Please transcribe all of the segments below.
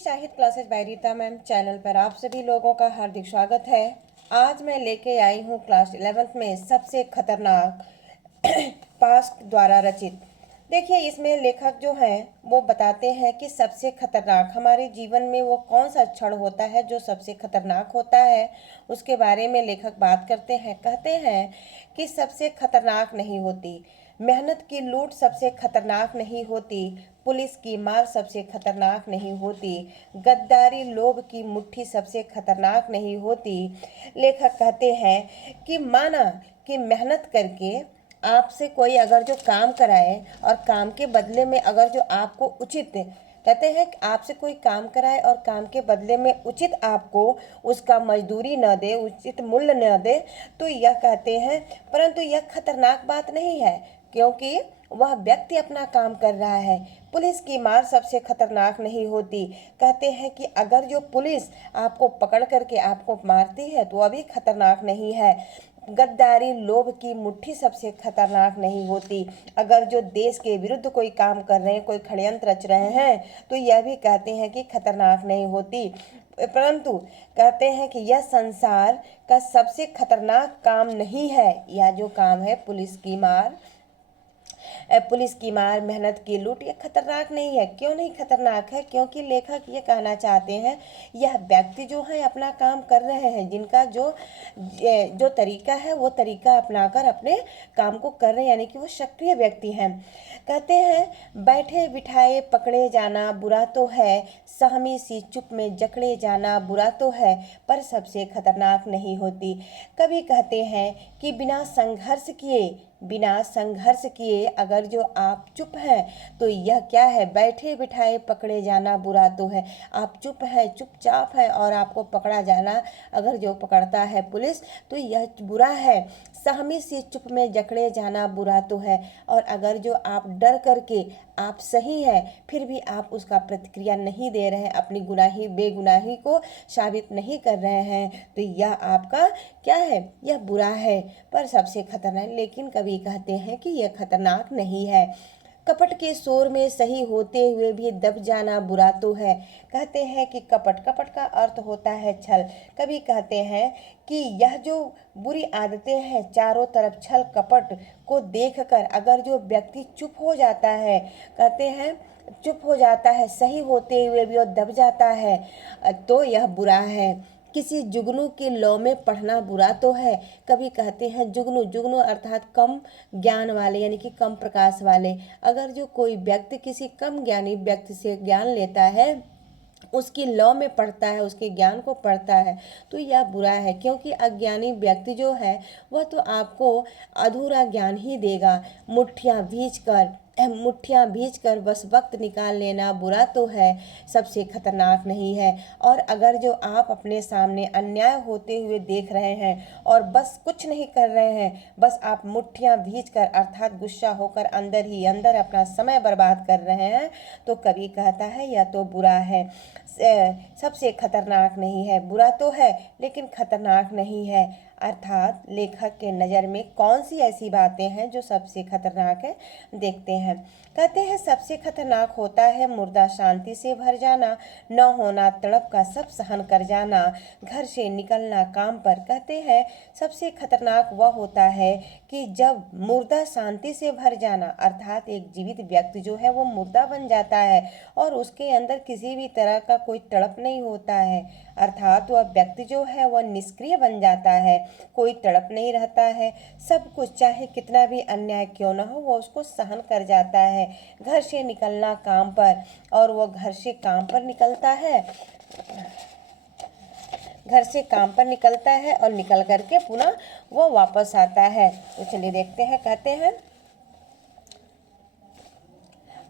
साहित्य classes bye Rita ma'am channel पर आप सभी लोगों का हार्दिक स्वागत है। आज मैं लेके आई हूँ क्लास 11th में सबसे खतरनाक पास्ट द्वारा रचित। देखिए, इसमें लेखक जो हैं वो बताते हैं कि सबसे खतरनाक हमारे जीवन में वो कौन सा क्षण होता है जो सबसे खतरनाक होता है, उसके बारे में लेखक बात करते हैं। कहते हैं कि सबसे खतरनाक नहीं होती, मेहनत की लूट सबसे खतरनाक नहीं होती, पुलिस की मार सबसे खतरनाक नहीं होती, गद्दारी लोभ की मुट्ठी सबसे खतरनाक नहीं होती। लेखक कहते हैं कि माना कि मेहनत करके आपसे कोई अगर जो काम कराए और काम के बदले में अगर जो आपको उचित, कहते हैं कि आपसे कोई काम कराए और काम के बदले में उचित आपको उसका मजदूरी न दे, उचित मूल्य न दे, तो यह कहते हैं, परंतु यह खतरनाक बात नहीं है क्योंकि वह व्यक्ति अपना काम कर रहा है। पुलिस की मार सबसे खतरनाक नहीं होती। कहते हैं कि अगर जो पुलिस आपको पकड़ करके आपको मारती है तो अभी खतरनाक नहीं है। गद्दारी लोभ की मुट्ठी सबसे खतरनाक नहीं होती। अगर जो देश के विरुद्ध कोई काम कर रहे हैं, कोई षड्यंत्र रच रहे हैं, तो यह भी कहते हैं कि खतरनाक नहीं होती। परंतु कहते हैं कि यह संसार का सबसे खतरनाक काम नहीं है। यह जो काम है पुलिस की मार, मेहनत की लूट, ये खतरनाक नहीं है। क्यों नहीं खतरनाक है? क्योंकि लेखक ये कहना चाहते हैं, यह व्यक्ति जो है अपना काम कर रहे हैं, जिनका जो तरीका है वो तरीका अपनाकर अपने काम को कर रहे हैं, यानी कि वो सक्रिय व्यक्ति हैं। कहते हैं बैठे बिठाए पकड़े जाना बुरा तो है, सहमी सी चुप में जकड़े जाना बुरा तो है, पर सबसे खतरनाक नहीं होती। कभी कहते हैं कि बिना संघर्ष किए अगर जो आप चुप हैं तो यह क्या है? बैठे बिठाए पकड़े जाना बुरा तो है। आप चुप है, चुपचाप है और आपको पकड़ा जाना, अगर जो पकड़ता है पुलिस, तो यह बुरा है। सहमी सी चुप में जकड़े जाना बुरा तो है। और अगर जो आप डर करके आप सही हैं फिर भी आप उसका प्रतिक्रिया नहीं दे रहे हैं, अपनी बेगुनाही को साबित नहीं कर रहे हैं, तो यह आपका क्या है? यह बुरा है, पर सबसे खतरनाक। लेकिन कभी कहते हैं कि यह खतरनाक नहीं है। कपट के शोर में सही होते हुए भी दब जाना बुरा तो है। कहते हैं कि कपट का अर्थ होता है छल। कभी कहते हैं कि यह जो बुरी आदतें हैं, चारों तरफ छल कपट को देखकर अगर जो व्यक्ति चुप हो जाता है, कहते हैं चुप हो जाता है, सही होते हुए भी वो दब जाता है, तो यह बुरा है। किसी जुगनू के लौ में पढ़ना बुरा तो है। कभी कहते हैं जुगनू अर्थात कम ज्ञान वाले, यानी कि कम प्रकाश वाले। अगर जो कोई व्यक्ति किसी कम ज्ञानी व्यक्ति से ज्ञान लेता है, उसकी लौ में पढ़ता है, उसके ज्ञान को पढ़ता है, तो यह बुरा है। क्योंकि अज्ञानी व्यक्ति जो है वह तो आपको अधूरा ज्ञान ही देगा। मुट्ठियाँ भींच कर बस वक्त निकाल लेना बुरा तो है, सबसे खतरनाक नहीं है। और अगर जो आप अपने सामने अन्याय होते हुए देख रहे हैं और बस कुछ नहीं कर रहे हैं, बस आप मुट्ठियाँ भींच कर अर्थात गुस्सा होकर अंदर ही अंदर अपना समय बर्बाद कर रहे हैं, तो कवि कहता है यह तो बुरा है, सबसे खतरनाक नहीं है। बुरा तो है लेकिन खतरनाक नहीं है। अर्थात लेखक के नज़र में कौन सी ऐसी बातें हैं जो सबसे खतरनाक है, देखते हैं। कहते हैं सबसे खतरनाक होता है मुर्दा शांति से भर जाना, न होना तड़प का सब सहन कर जाना, घर से निकलना काम पर। कहते हैं सबसे खतरनाक वह होता है कि जब मुर्दा शांति से भर जाना, अर्थात एक जीवित व्यक्ति जो है वो मुर्दा बन जाता है और उसके अंदर किसी भी तरह का कोई तड़प नहीं होता है, अर्थात वह व्यक्ति जो है वह निष्क्रिय बन जाता है, कोई तड़प नहीं रहता है, सब कुछ चाहे कितना भी अन्याय क्यों ना हो वो उसको सहन कर जाता है। घर से निकलना काम पर, और वो घर से काम पर निकलता है और निकल करके पुनः वो वापस आता है। तो चलिए देखते हैं। कहते हैं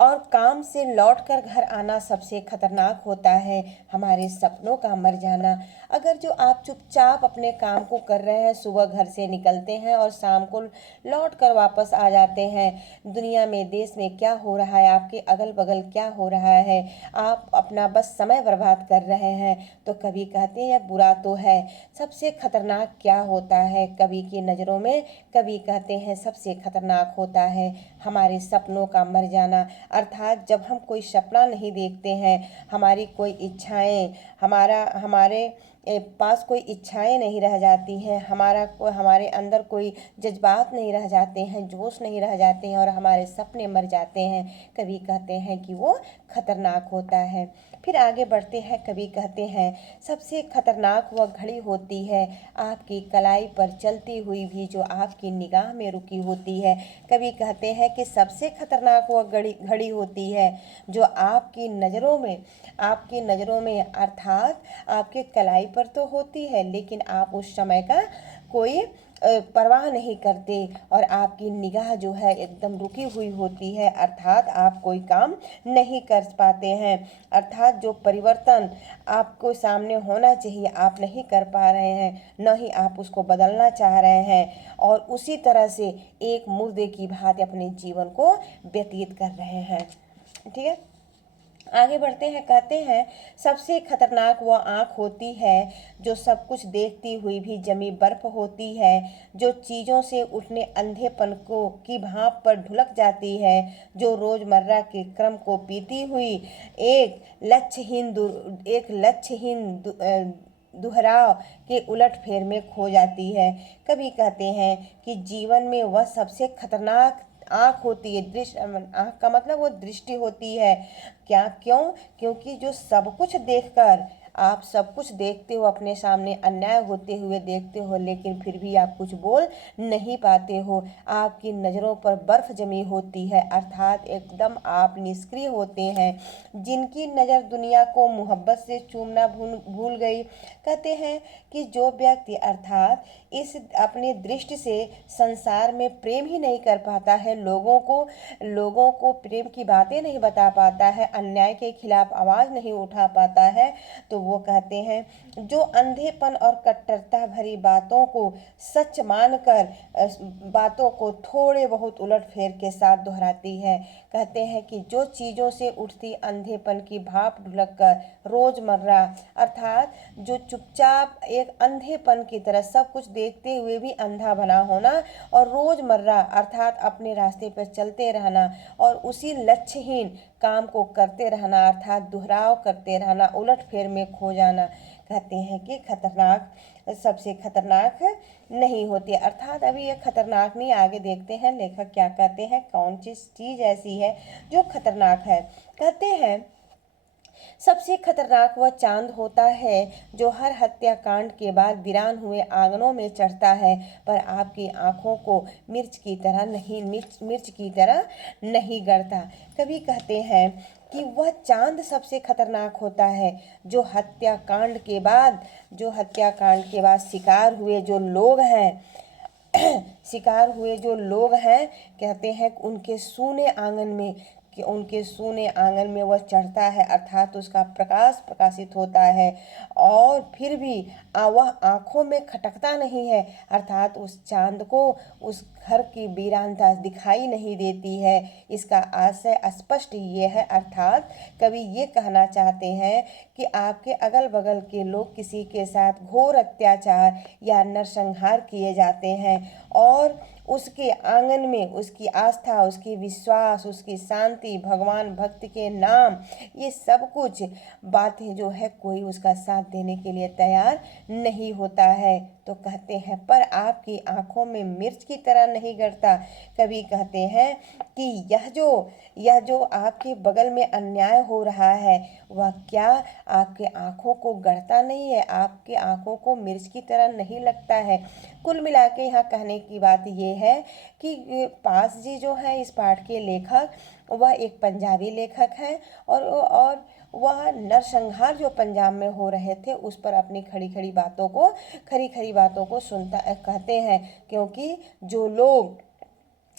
और काम से लौटकर घर आना सबसे खतरनाक होता है, हमारे सपनों का मर जाना। अगर जो आप चुपचाप अपने काम को कर रहे हैं, सुबह घर से निकलते हैं और शाम को लौटकर वापस आ जाते हैं, दुनिया में देश में क्या हो रहा है, आपके अगल बगल क्या हो रहा है, आप अपना बस समय बर्बाद कर रहे हैं, तो कवि कहते हैं बुरा तो है। सबसे खतरनाक क्या होता है कवि की नज़रों में? कवि कहते हैं सबसे खतरनाक होता है हमारे सपनों का मर जाना। अर्थात जब हम कोई सपना नहीं देखते हैं, हमारी कोई इच्छाएं, हमारे पास कोई इच्छाएं नहीं रह जाती हैं, हमारे अंदर कोई जज्बात नहीं रह जाते हैं, जोश नहीं रह जाते हैं और हमारे सपने मर जाते हैं, कभी कहते हैं कि वो खतरनाक होता है। फिर आगे बढ़ते हैं, कभी कहते हैं सबसे खतरनाक वह घड़ी होती है आपकी कलाई पर चलती हुई भी जो आपकी निगाह में रुकी होती है। कभी कहते हैं कि सबसे खतरनाक वह घड़ी होती है जो आपकी नज़रों में अर्थात आपके कलाई पर तो होती है, लेकिन आप उस समय का कोई परवाह नहीं करते और आपकी निगाह जो है एकदम रुकी हुई होती है, अर्थात आप कोई काम नहीं कर पाते हैं। अर्थात जो परिवर्तन आपको सामने होना चाहिए आप नहीं कर पा रहे हैं, न ही आप उसको बदलना चाह रहे हैं और उसी तरह से एक मुर्दे की भांति अपने जीवन को व्यतीत कर रहे हैं। ठीक है, आगे बढ़ते हैं, कहते हैं सबसे खतरनाक वह आँख होती है जो सब कुछ देखती हुई भी जमी बर्फ होती है, जो चीज़ों से उठने अंधेपन को की भाप पर ढुलक जाती है, जो रोज़मर्रा के क्रम को पीती हुई एक लक्ष्यहीन दोहराव के उलट फेर में खो जाती है। कभी कहते हैं कि जीवन में वह सबसे खतरनाक आँख होती है, दृष्टि, आँख का मतलब वो दृष्टि होती है। क्योंकि जो सब कुछ देखकर आप सब कुछ देखते हो, अपने सामने अन्याय होते हुए देखते हो, लेकिन फिर भी आप कुछ बोल नहीं पाते हो। आपकी नज़रों पर बर्फ जमी होती है, अर्थात एकदम आप निष्क्रिय होते हैं। जिनकी नज़र दुनिया को मोहब्बत से चूमना भूल गई। कहते हैं कि जो व्यक्ति अर्थात इस अपने दृष्टि से संसार में प्रेम ही नहीं कर पाता है, लोगों को प्रेम की बातें नहीं बता पाता है, अन्याय के खिलाफ आवाज़ नहीं उठा पाता है, तो वो कहते हैं जो अंधेपन और कट्टरता भरी बातों को सच मानकर बातों को थोड़े बहुत उलटफेर के साथ दोहराती है। कहते हैं कि जो चीज़ों से उठती अंधेपन की भाप ढुलक कर रोज़मर्रा अर्थात जो चुपचाप एक अंधेपन की तरह सब कुछ देखते हुए भी अंधा बना होना और रोज़मर्रा अर्थात अपने रास्ते पर चलते रहना और उसी लक्ष्यहीन काम को करते रहना अर्थात दोहराव करते रहना, उलट फेर में खो जाना, कहते हैं कि सबसे खतरनाक नहीं होती। अर्थात अभी ये खतरनाक नहीं, आगे देखते हैं लेखक क्या कहते हैं, कौन सी चीज़ ऐसी है जो खतरनाक है। कहते हैं सबसे खतरनाक वह चांद होता है जो हर हत्याकांड के बाद वीरान हुए आंगनों में चढ़ता है, पर आपकी आंखों को मिर्च की तरह नहीं गड़ता। कभी कहते हैं कि वह चांद सबसे खतरनाक होता है जो हत्याकांड के बाद शिकार हुए जो लोग हैं, कहते हैं कि उनके सूने आंगन में वह चढ़ता है, अर्थात उसका प्रकाश प्रकाशित होता है और फिर भी वह आँखों में खटकता नहीं है, अर्थात उस चांद को उस घर की वीरानता दिखाई नहीं देती है। इसका आशय स्पष्ट ये है, अर्थात कवि ये कहना चाहते हैं कि आपके अगल बगल के लोग किसी के साथ घोर अत्याचार या नरसंहार किए जाते हैं और उसके आंगन में उसकी आस्था, उसकी विश्वास, उसकी शांति, भगवान भक्ति के नाम, ये सब कुछ बातें जो है कोई उसका साथ देने के लिए तैयार नहीं होता है। तो कहते हैं पर आपकी आंखों में मिर्च की तरह नहीं गड़ता। कभी कहते हैं कि यह जो आपके बगल में अन्याय हो रहा है वह क्या आपके आंखों को गड़ता नहीं है, आपके आंखों को मिर्च की तरह नहीं लगता है। कुल मिला के यहाँ कहने की बात ये है कि पास जी जो है इस पाठ के लेखक, वह एक पंजाबी लेखक हैं और वह नरसंहार जो पंजाब में हो रहे थे उस पर अपनी खड़ी खड़ी बातों को कहते हैं, क्योंकि जो लोग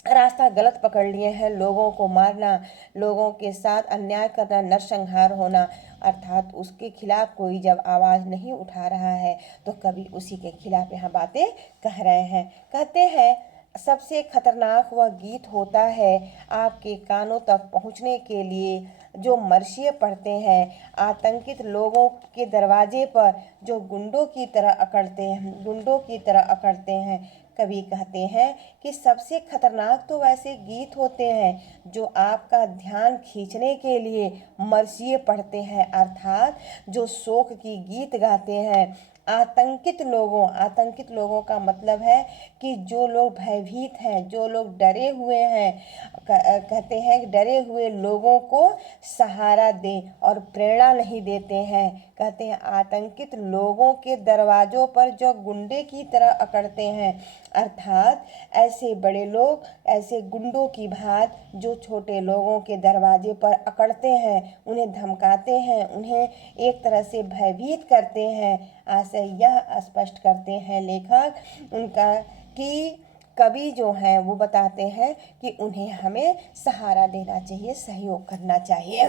रास्ता गलत पकड़ लिए हैं, लोगों को मारना, लोगों के साथ अन्याय करना, नरसंहार होना, अर्थात उसके खिलाफ कोई जब आवाज़ नहीं उठा रहा है तो कभी उसी के खिलाफ यहाँ बातें कह रहे हैं। कहते हैं सबसे खतरनाक वह गीत होता है आपके कानों तक पहुँचने के लिए जो मरसिए पढ़ते हैं, आतंकित लोगों के दरवाजे पर जो गुंडों की तरह अकड़ते हैं। कवि कहते हैं कि सबसे खतरनाक तो वैसे गीत होते हैं जो आपका ध्यान खींचने के लिए मरसिए पढ़ते हैं, अर्थात जो शोक की गीत गाते हैं। आतंकित लोगों का मतलब है कि जो लोग भयभीत हैं, जो लोग डरे हुए हैं, कहते हैं कि डरे हुए लोगों को सहारा दें और प्रेरणा नहीं देते हैं। कहते हैं आतंकित लोगों के दरवाजों पर जो गुंडे की तरह अकड़ते हैं, अर्थात ऐसे बड़े लोग ऐसे गुंडों की भांति जो छोटे लोगों के दरवाजे पर अकड़ते हैं, उन्हें धमकाते हैं, उन्हें एक तरह से भयभीत करते हैं। आशय यह स्पष्ट करते हैं लेखक उनका कि कवि जो हैं वो बताते हैं कि उन्हें हमें सहारा देना चाहिए, सहयोग करना चाहिए।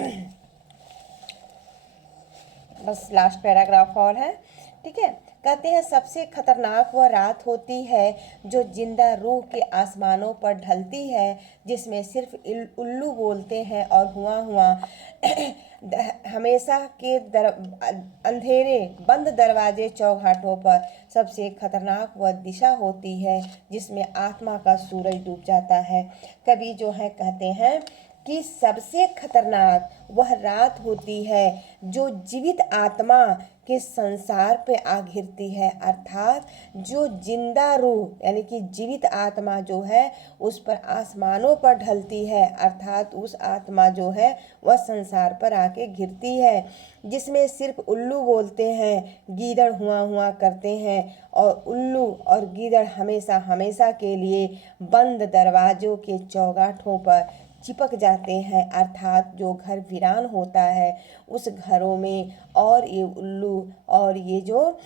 बस लास्ट पैराग्राफ और है, ठीक है। कहते हैं सबसे खतरनाक वह रात होती है जो जिंदा रूह के आसमानों पर ढलती है, जिसमें सिर्फ उल्लू बोलते हैं और हुआ हुआ हमेशा के अंधेरे बंद दरवाजे चौघाटों पर। सबसे खतरनाक वह दिशा होती है जिसमें आत्मा का सूरज डूब जाता है। कवि जो है कहते हैं कि सबसे खतरनाक वह रात होती है जो जीवित आत्मा के संसार पे आ घिरती है, अर्थात जो जिंदा रूह यानी कि जीवित आत्मा जो है उस पर आसमानों पर ढलती है, अर्थात उस आत्मा जो है वह संसार पर आके घिरती है, जिसमें सिर्फ उल्लू बोलते हैं, गीदड़ हुआ करते हैं और उल्लू और गीदड़ हमेशा हमेशा के लिए बंद दरवाजों के चौगाठों पर चिपक जाते हैं, अर्थात जो घर वीरान होता है उस घरों में और ये उल्लू और ये जो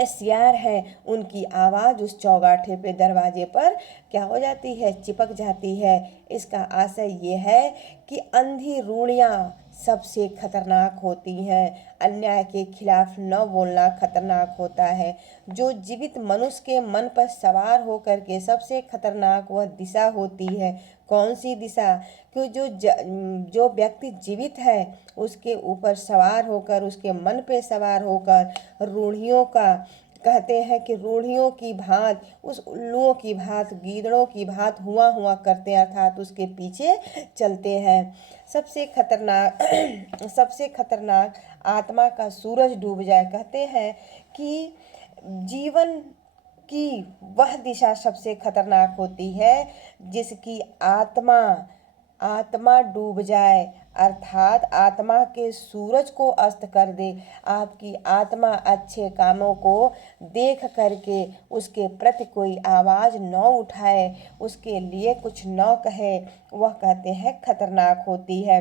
सियार है उनकी आवाज़ उस चौगाठे पे दरवाजे पर क्या हो जाती है, चिपक जाती है। इसका आशय ये है कि अंधी रूढ़ियाँ सबसे खतरनाक होती हैं, अन्याय के खिलाफ न बोलना खतरनाक होता है। जो जीवित मनुष्य के मन पर सवार होकर के सबसे खतरनाक वह दिशा होती है। कौन सी दिशा? कि जो व्यक्ति जीवित है उसके ऊपर सवार होकर, उसके मन पे सवार होकर रूढ़ियों का कहते हैं कि रूढ़ियों की भांत उस उल्लुओं की भांत गीदड़ों की भांत हुआ करते हैं, अर्थात उसके पीछे चलते हैं। सबसे खतरनाक आत्मा का सूरज डूब जाए। कहते हैं कि जीवन की वह दिशा सबसे खतरनाक होती है जिसकी आत्मा डूब जाए, अर्थात आत्मा के सूरज को अस्त कर दे। आपकी आत्मा अच्छे कामों को देख करके उसके प्रति कोई आवाज़ न उठाए, उसके लिए कुछ न कहे, वह कहते हैं खतरनाक होती है।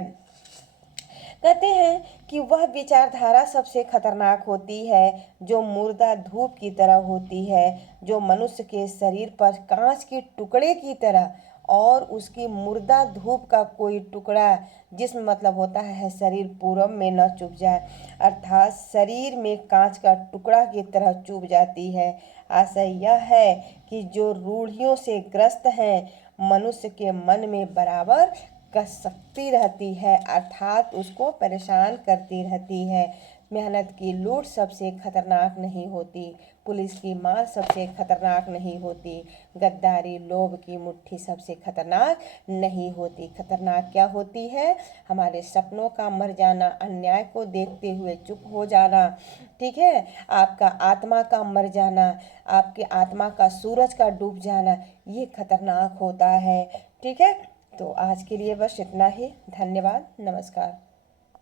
कहते हैं कि वह विचारधारा सबसे खतरनाक होती है जो मुर्दा धूप की तरह होती है, जो मनुष्य के शरीर पर कांच के टुकड़े की तरह और उसकी मुर्दा धूप का कोई टुकड़ा, जिसमें मतलब होता है शरीर पूरब में न चुभ जाए, अर्थात शरीर में कांच का टुकड़ा की तरह चुभ जाती है। आशय यह है कि जो रूढ़ियों से ग्रस्त हैं मनुष्य के मन में बराबर कसकती रहती है, अर्थात उसको परेशान करती रहती है। मेहनत की लूट सबसे खतरनाक नहीं होती, पुलिस की मार सबसे खतरनाक नहीं होती, गद्दारी लोभ की मुट्ठी सबसे खतरनाक नहीं होती। खतरनाक क्या होती है? हमारे सपनों का मर जाना, अन्याय को देखते हुए चुप हो जाना, ठीक है, आपका आत्मा का मर जाना, आपके आत्मा का सूरज का डूब जाना, ये खतरनाक होता है। ठीक है, तो आज के लिए बस इतना ही। धन्यवाद, नमस्कार।